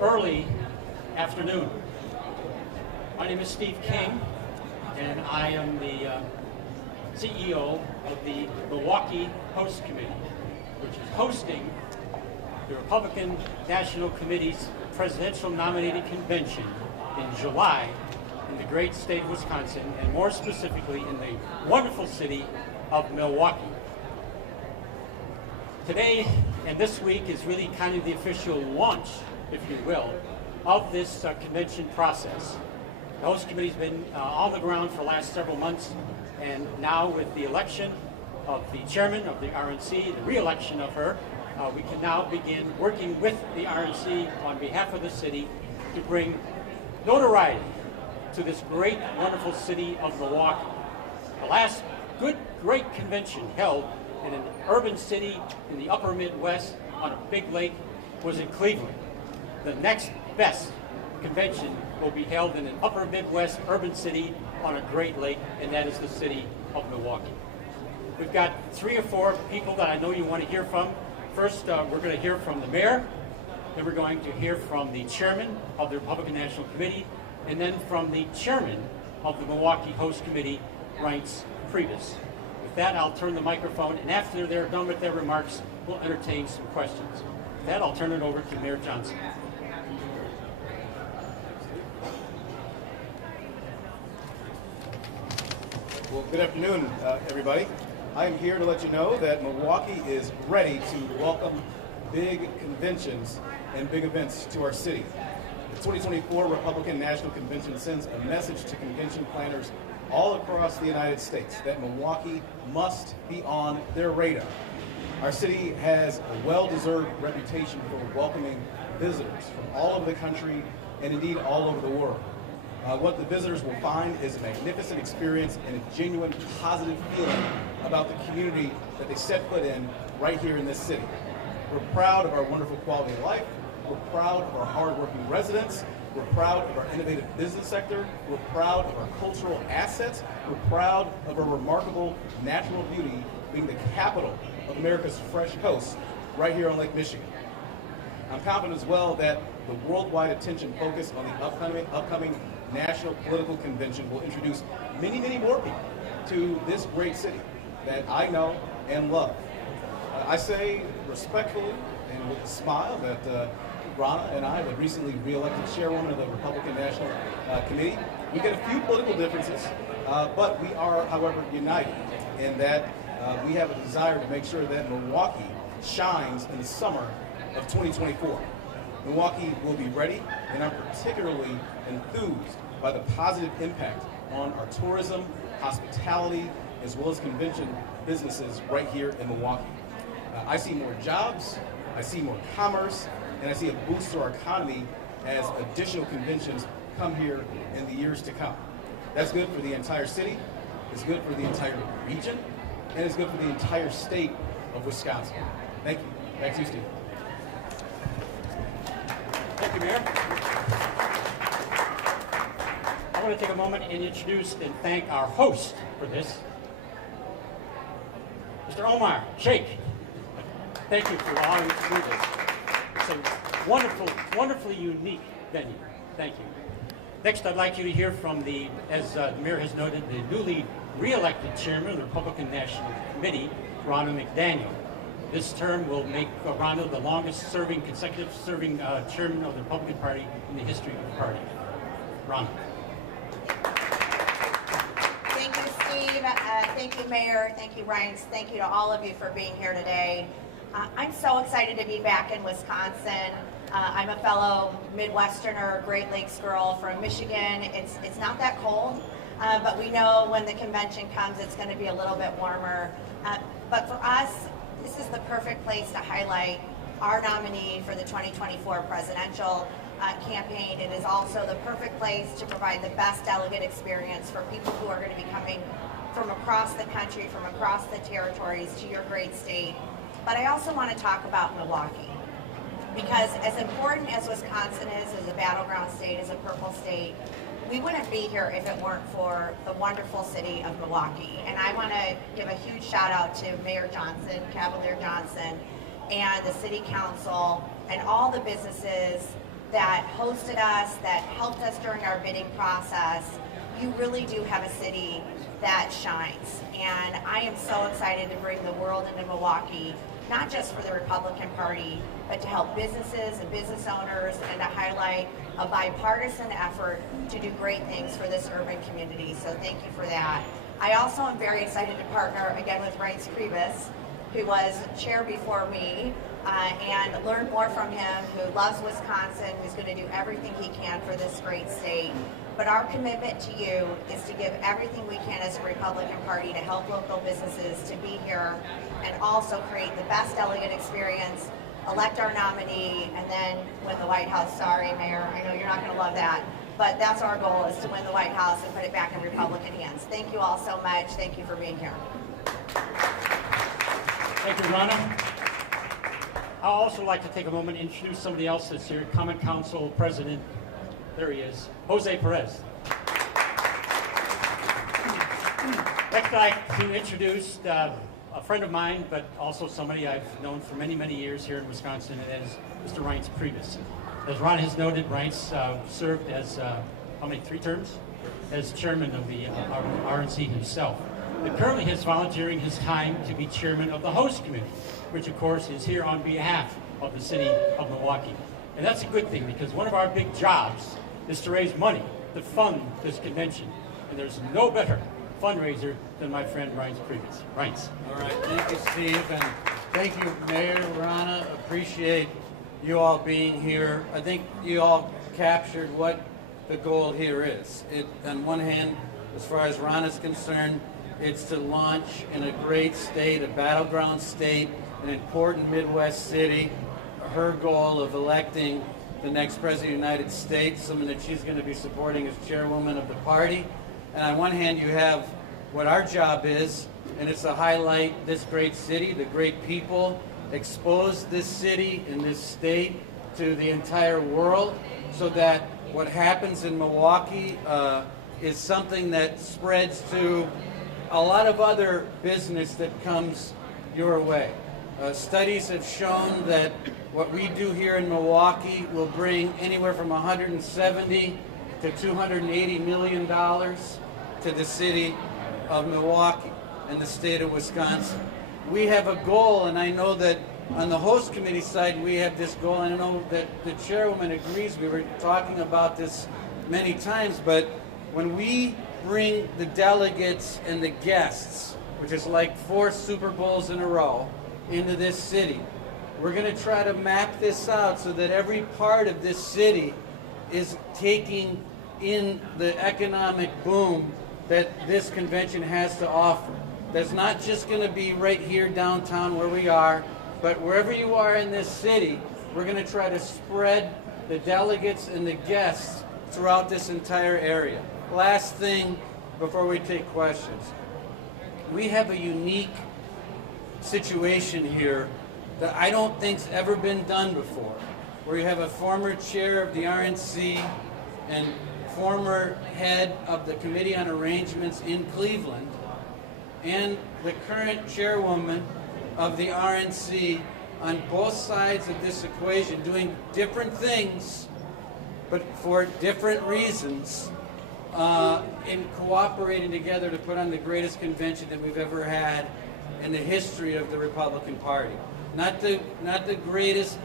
early afternoon. My name is Steve King, and I am the CEO of the Milwaukee Host Committee, which is hosting the Republican National Committee's presidential nominating convention in July in the great state of Wisconsin, and more specifically in the wonderful city of Milwaukee. Today and this week is really kind of the official launch, if you will, of this convention process. The host committee's been on the ground for the last several months, and now with the election of the chairman of the RNC, the re-election of her, we can now begin working with the RNC on behalf of the city to bring notoriety to this great, wonderful city of Milwaukee. The last great convention held in an urban city in the upper Midwest on a big lake was in Cleveland. The next best convention will be held in an upper Midwest urban city on a great lake, and that is the city of Milwaukee. We've got 3 or 4 people that I know you want to hear from. First, we're going to hear from the mayor, then we're going to hear from the chairman of the Republican National Committee, and then from the chairman of the Milwaukee Host Committee, Reince Priebus. With that, I'll turn the microphone, and after they're done with their remarks, we'll entertain some questions. With that, I'll turn it over to Mayor Johnson. Well, good afternoon, everybody. I am here to let you know that Milwaukee is ready to welcome big conventions and big events to our city. The 2024 Republican National Convention sends a message to convention planners all across the United States that Milwaukee must be on their radar. Our city has a well-deserved reputation for welcoming visitors from all over the country and indeed all over the world. What the visitors will find is a magnificent experience and a genuine positive feeling about the community that they set foot in right here in this city. We're proud of our wonderful quality of life. We're proud of our hardworking residents. We're proud of our innovative business sector. We're proud of our cultural assets. We're proud of our remarkable natural beauty being the capital of America's fresh coast right here on Lake Michigan. I'm confident as well that the worldwide attention focused on the upcoming National Political Convention will introduce many, many more people to this great city that I know and love. I say respectfully and with a smile that Ronna and I, the recently re-elected chairwoman of the Republican National Committee, we get a few political differences, but we are, however, united in that we have a desire to make sure that Milwaukee shines in the summer of 2024. Milwaukee will be ready, and I'm particularly enthused by the positive impact on our tourism, hospitality, as well as convention businesses right here in Milwaukee. I see more jobs, I see more commerce, and I see a boost to our economy as additional conventions come here in the years to come. That's good for the entire city, it's good for the entire region, and it's good for the entire state of Wisconsin. Thank you. Back to you, Steve. Thank you, Mayor. I want to take a moment and introduce and thank our host for this, Mr. Omar Sheikh. Thank you for allowing us to do this. It's a wonderful, wonderfully unique venue. Thank you. Next, I'd like you to hear from as the Mayor has noted, the newly re-elected chairman of the Republican National Committee, Ronna McDaniel. This term will make Ronna the longest consecutive serving chairman of the Republican Party in the history of the party. Ronna. Thank you, Steve. Thank you, Mayor. Thank you, Reince. Thank you to all of you for being here today. I'm so excited to be back in Wisconsin. I'm a fellow Midwesterner, Great Lakes girl from Michigan. It's not that cold, but we know when the convention comes, it's going to be a little bit warmer. But for us, this is the perfect place to highlight our nominee for the 2024 presidential campaign. It is also the perfect place to provide the best delegate experience for people who are going to be coming from across the country, from across the territories to your great state. But I also want to talk about Milwaukee, because as important as Wisconsin is as a battleground state, as a purple state, we wouldn't be here if it weren't for the wonderful city of Milwaukee. And I want to give a huge shout out to Mayor Johnson, Cavalier Johnson, and the City Council, and all the businesses that hosted us, that helped us during our bidding process. You really do have a city that shines. And I am so excited to bring the world into Milwaukee, not just for the Republican Party, but to help businesses and business owners and to highlight a bipartisan effort to do great things for this urban community. So thank you for that. I also am very excited to partner again with Reince Priebus, who was chair before me, and learn more from him, who loves Wisconsin, who's going to do everything he can for this great state. But our commitment to you is to give everything we can as a Republican Party to help local businesses to be here and also create the best delegate experience, elect our nominee, and then win the White House. Sorry, Mayor, I know you're not going to love that, but that's our goal, is to win the White House and put it back in Republican hands. Thank you all so much. Thank you for being here. Thank you, Ronna. I'd also like to take a moment and introduce somebody else that's here, Common Council President. There he is, Jose Perez. Next, I'd like to introduce a friend of mine, but also somebody I've known for many, many years here in Wisconsin, and that is Mr. Reince Priebus. As Ron has noted, Reince served as, how many, 3 terms? As chairman of the RNC himself. But currently he's volunteering his time to be chairman of the host committee, which of course is here on behalf of the city of Milwaukee. And that's a good thing, because one of our big jobs is to raise money to fund this convention. And there's no better fundraiser than my friend Reince Priebus. Reince. All right, thank you, Steve, and thank you, Mayor, Ronna. Appreciate you all being here. I think you all captured what the goal here is. On one hand, as far as Ronna's concerned, it's to launch in a great state, a battleground state, an important Midwest city, her goal of electing the next President of the United States, someone that she's going to be supporting as chairwoman of the party. And on one hand, you have what our job is, and it's to highlight this great city, the great people, expose this city and this state to the entire world, so that what happens in Milwaukee is something that spreads to a lot of other business that comes your way. Studies have shown that what we do here in Milwaukee will bring anywhere from 170 to $280 million to the city of Milwaukee and the state of Wisconsin. We have a goal, and I know that on the host committee side we have this goal, and I know that the chairwoman agrees. We were talking about this many times, but when we bring the delegates and the guests, which is like 4 Super Bowls in a row, into this city, we're going to try to map this out so that every part of this city is taking in the economic boom that this convention has to offer. That's not just going to be right here downtown where we are, but wherever you are in this city, we're going to try to spread the delegates and the guests throughout this entire area. Last thing before we take questions. We have a unique situation here that I don't think's ever been done before, where you have a former chair of the RNC and former head of the Committee on Arrangements in Cleveland, and the current chairwoman of the RNC on both sides of this equation, doing different things, but for different reasons, in cooperating together to put on the greatest convention that we've ever had in the history of the Republican Party. Not the greatest,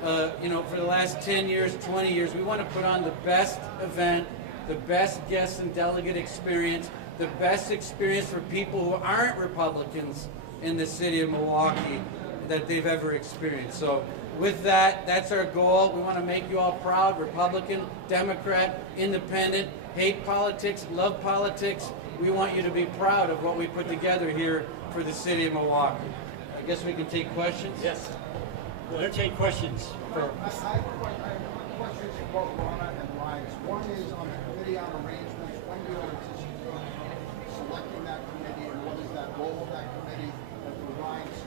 for the last 10 years, 20 years. We want to put on the best event, the best guest and delegate experience, the best experience for people who aren't Republicans in the city of Milwaukee that they've ever experienced. So with that, that's our goal. We want to make you all proud, Republican, Democrat, Independent, hate politics, love politics. We want you to be proud of what we put together here for the city of Milwaukee. I guess we can take questions? Yes. We'll entertain questions. I have questions for both Ronna and Reince. One is on the Committee on Arrangements. When do you anticipate selecting that committee, and what is that role of that committee? And for Reince,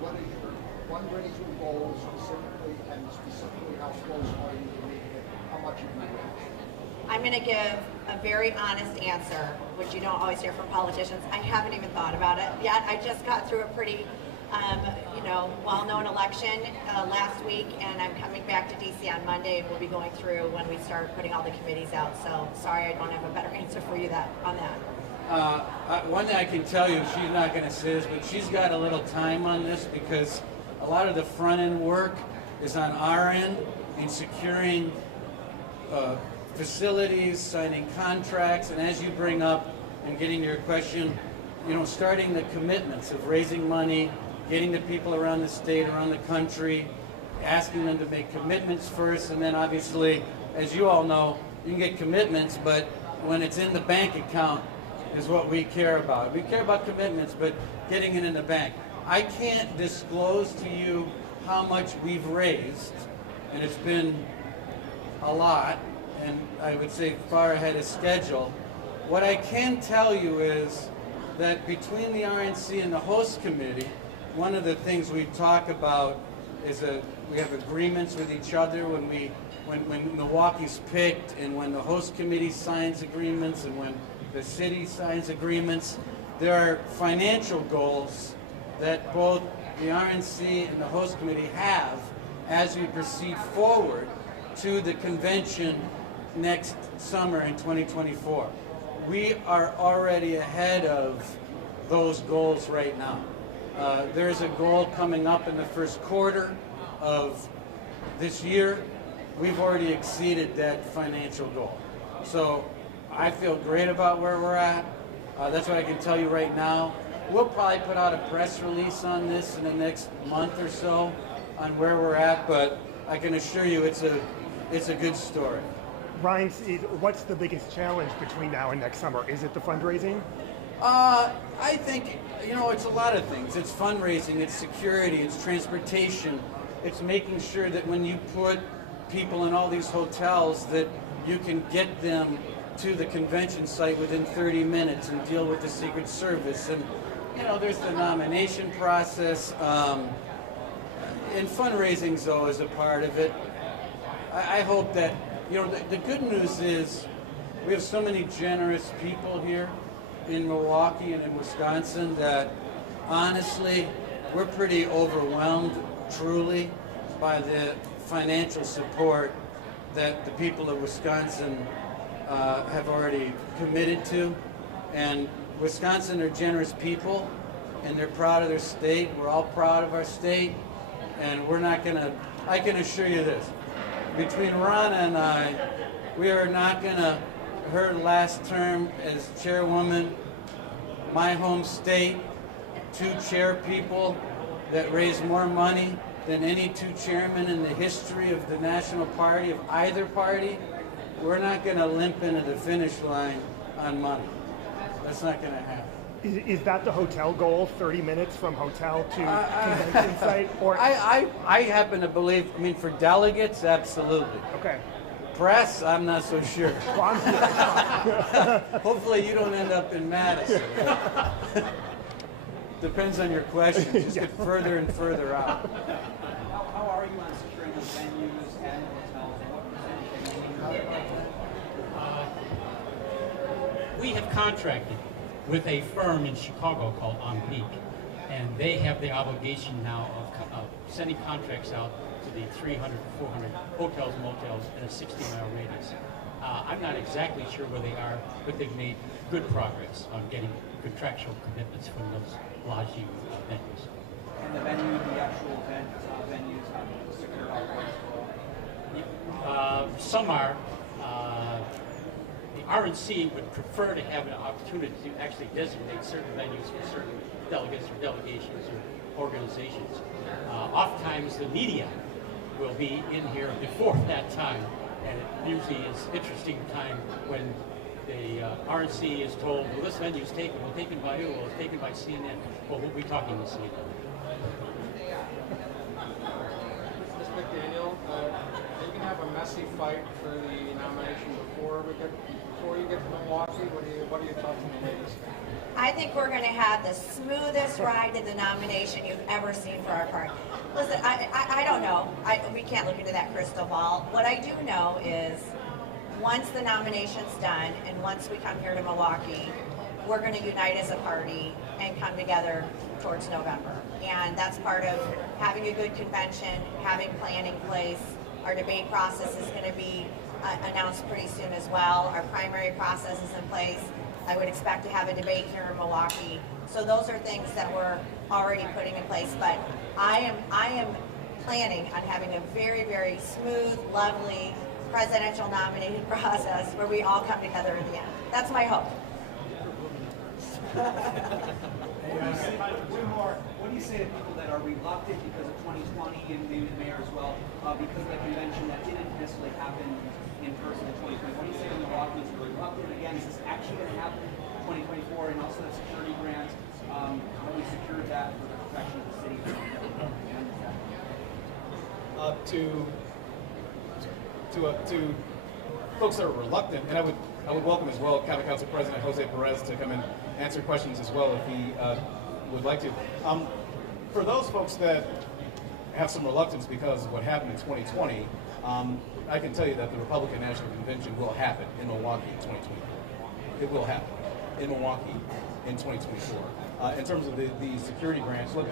what is your fundraising goal specifically, and specifically how close are you to making it? How much have you reached? I'm going to give a very honest answer, which you don't always hear from politicians. I haven't even thought about it yet. I just got through a pretty well-known election last week, and I'm coming back to DC on Monday, and we'll be going through when we start putting all the committees out. So sorry, I don't have a better answer for you on that. One thing I can tell you, she's not going to say this, but she's got a little time on this because a lot of the front-end work is on our end in securing facilities, signing contracts, and as you bring up and getting your question, starting the commitments of raising money, getting the people around the state, around the country, asking them to make commitments first, and then obviously, as you all know, you can get commitments, but when it's in the bank account is what we care about. We care about commitments, but getting it in the bank. I can't disclose to you how much we've raised, and it's been a lot, and I would say far ahead of schedule. What I can tell you is that between the RNC and the host committee, one of the things we talk about is we have agreements with each other when Milwaukee's picked, and when the host committee signs agreements, and when the city signs agreements. There are financial goals that both the RNC and the host committee have as we proceed forward to the convention next summer in 2024. We are already ahead of those goals right now. There's a goal coming up in the first quarter of this year. We've already exceeded that financial goal. So I feel great about where we're at. That's what I can tell you right now. We'll probably put out a press release on this in the next month or so on where we're at, but I can assure you it's a good story. Ryan, what's the biggest challenge between now and next summer? Is it the fundraising? I think, it's a lot of things. It's fundraising, it's security, it's transportation. It's making sure that when you put people in all these hotels that you can get them to the convention site within 30 minutes and deal with the Secret Service. And, there's the nomination process. And fundraising, though, is a part of it. I hope that, the good news is we have so many generous people here in Milwaukee and in Wisconsin that, honestly, we're pretty overwhelmed, truly, by the financial support that the people of Wisconsin have already committed to. And Wisconsin are generous people, and they're proud of their state. We're all proud of our state, and we're not going to, I can assure you this, between Rana and I, we are not going to, her last term as chairwoman, my home state, 2 chair people that raised more money than any 2 chairmen in the history of the national party, of either party. We're not going to limp into the finish line on money. That's not going to happen. Is that the hotel goal, 30 minutes from hotel to convention site? Or I happen to believe, for delegates, absolutely. Okay. Press, I'm not so sure. Well, Hopefully you don't end up in Madison. Depends on your question. Just get further and further out. How are you on securing the venues and hotels? What percentage? We have contracted with a firm in Chicago called On Peak, and they have the obligation now of sending contracts out to the 300 to 400 hotels and motels in a 60-mile radius. I'm not exactly sure where they are, but they've made good progress on getting contractual commitments from those lodging venues. And the venue, the actual venues have secured operations? Some are. The RNC would prefer to have an opportunity to actually designate certain venues for certain delegates or delegations or organizations. Oftentimes the media will be in here before that time, and it usually is interesting time when the RNC is told, well, this venue is taken. Well, taken by who? Well, it's taken by CNN. Well, we'll be talking to CNN. Ms. McDaniel, you can have a messy fight for the nomination before you get to Milwaukee. What are your thoughts on the latest? I think we're going to have the smoothest ride to the nomination you've ever seen for our party. Listen, I don't know. We can't look into that crystal ball. What I do know is once the nomination's done and once we come here to Milwaukee, we're going to unite as a party and come together towards November. And that's part of having a good convention, having planning in place. Our debate process is going to be announced pretty soon as well. Our primary process is in place. I would expect to have a debate here in Milwaukee. So those are things that we're already putting in place. But I am planning on having a very, very smooth, lovely presidential nominating process where we all come together in the end. That's my hope. One more. What do you say to people that are reluctant because of 2020 and maybe the mayor as well, because of the convention that didn't necessarily happen in person in 2020? What do you say to Milwaukeeans who are reluctant? Again, is this actually going to happen in 2024? And also that security grant, how we secured that for the protection of the city? To folks that are reluctant, and I would welcome as well County Council President Jose Perez to come and answer questions as well if he would like to. For those folks that have some reluctance because of what happened in 2020, I can tell you that the Republican National Convention will happen in Milwaukee in 2024. It will happen in Milwaukee in 2024. In terms of the security grants, look,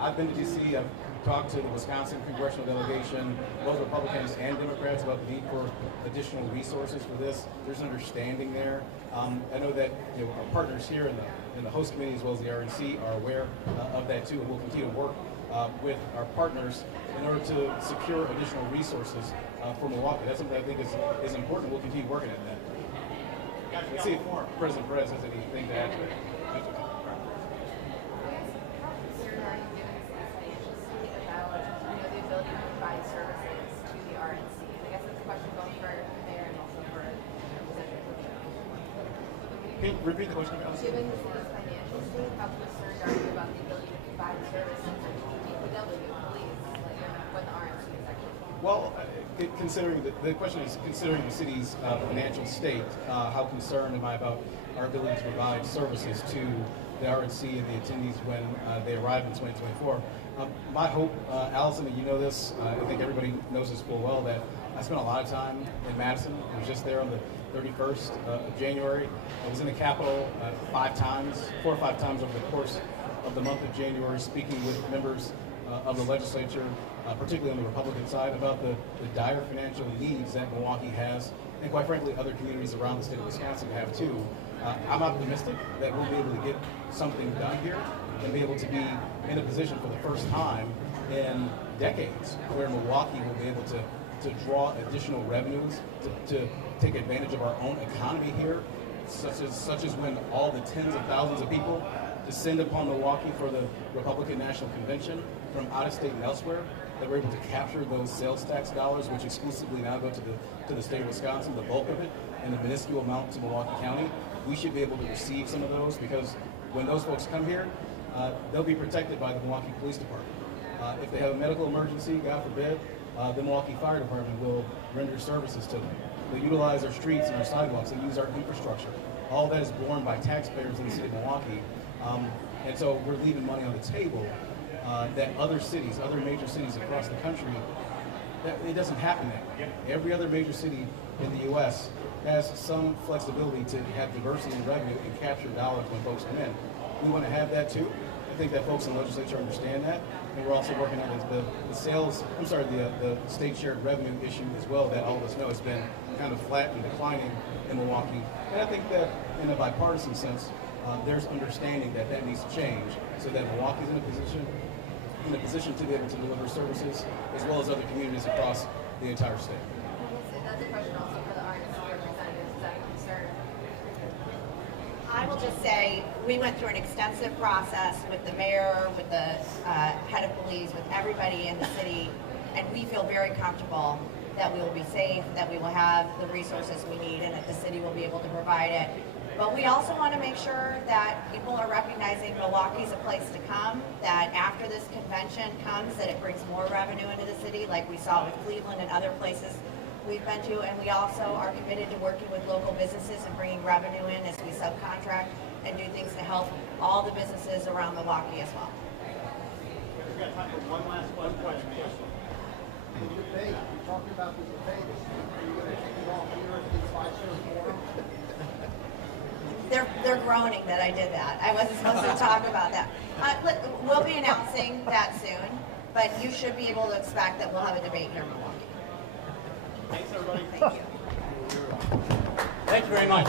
I've been to D.C., I've talked to the Wisconsin congressional delegation, both Republicans and Democrats, about the need for additional resources for this. There's understanding there. I know that our partners here in the host committee as well as the RNC are aware of that too, and we'll continue to work with our partners in order to secure additional resources for Milwaukee. That's something I think is important. We'll continue working at that. Let's see if President Perez has anything to add to it. Can you repeat the question? Given the city's financial state, how concerned are you about the ability to provide services to DPW, police, when the RNC is actually? Well, considering the question is considering the city's financial state, how concerned am I about our ability to provide services to the RNC and the attendees when they arrive in 2024? My hope, Allison, you know this, I think everybody knows this full well, that I spent a lot of time in Madison. I was just there on the 31st of January. I was in the Capitol 4 or 5 times over the course of the month of January, speaking with members of the legislature, particularly on the Republican side, about the dire financial needs that Milwaukee has, and quite frankly, other communities around the state of Wisconsin have too. I'm optimistic that we'll be able to get something done here and be able to be in a position for the first time in decades where Milwaukee will be able to draw additional revenues, to take advantage of our own economy here, such as when all the tens of thousands of people descend upon Milwaukee for the Republican National Convention from out of state and elsewhere, that we're able to capture those sales tax dollars, which exclusively now go to the state of Wisconsin, the bulk of it, and a minuscule amount to Milwaukee County. We should be able to receive some of those, because when those folks come here, they'll be protected by the Milwaukee Police Department. If they have a medical emergency, God forbid, the Milwaukee Fire Department will render services to them. They'll utilize our streets and our sidewalks. They use our infrastructure. All that is borne by taxpayers in the city of Milwaukee. And so we're leaving money on the table that other cities, other major cities across the country, it doesn't happen that way. Every other major city in the U.S. has some flexibility to have diversity in revenue and capture dollars when folks come in. We want to have that too. I think that folks in the legislature understand that, and we're also working on the state shared revenue issue as well, that all of us know has been kind of flat and declining in Milwaukee. And I think that in a bipartisan sense, there's understanding that that needs to change so that Milwaukee's in a position to be able to deliver services as well as other communities across the entire state. That's a question also for the RNC representatives. Is that a concern? I will just say we went through an extensive process with the mayor, with the head of police, with everybody in the city, and we feel very comfortable that we will be safe, that we will have the resources we need, and that the city will be able to provide it. But we also want to make sure that people are recognizing Milwaukee's a place to come, that after this convention comes, that it brings more revenue into the city, like we saw with Cleveland and other places we've been to. And we also are committed to working with local businesses and bringing revenue in as we subcontract and do things to help all the businesses around Milwaukee as well. We've got time for one last question. The debate, you talked about the debate. Are you going to kick it off here at the 5-star forum? they're groaning that I did that. I wasn't supposed to talk about that. We'll be announcing that soon, but you should be able to expect that we'll have a debate here in Milwaukee. Thanks, everybody. Thank you. Thank you very much.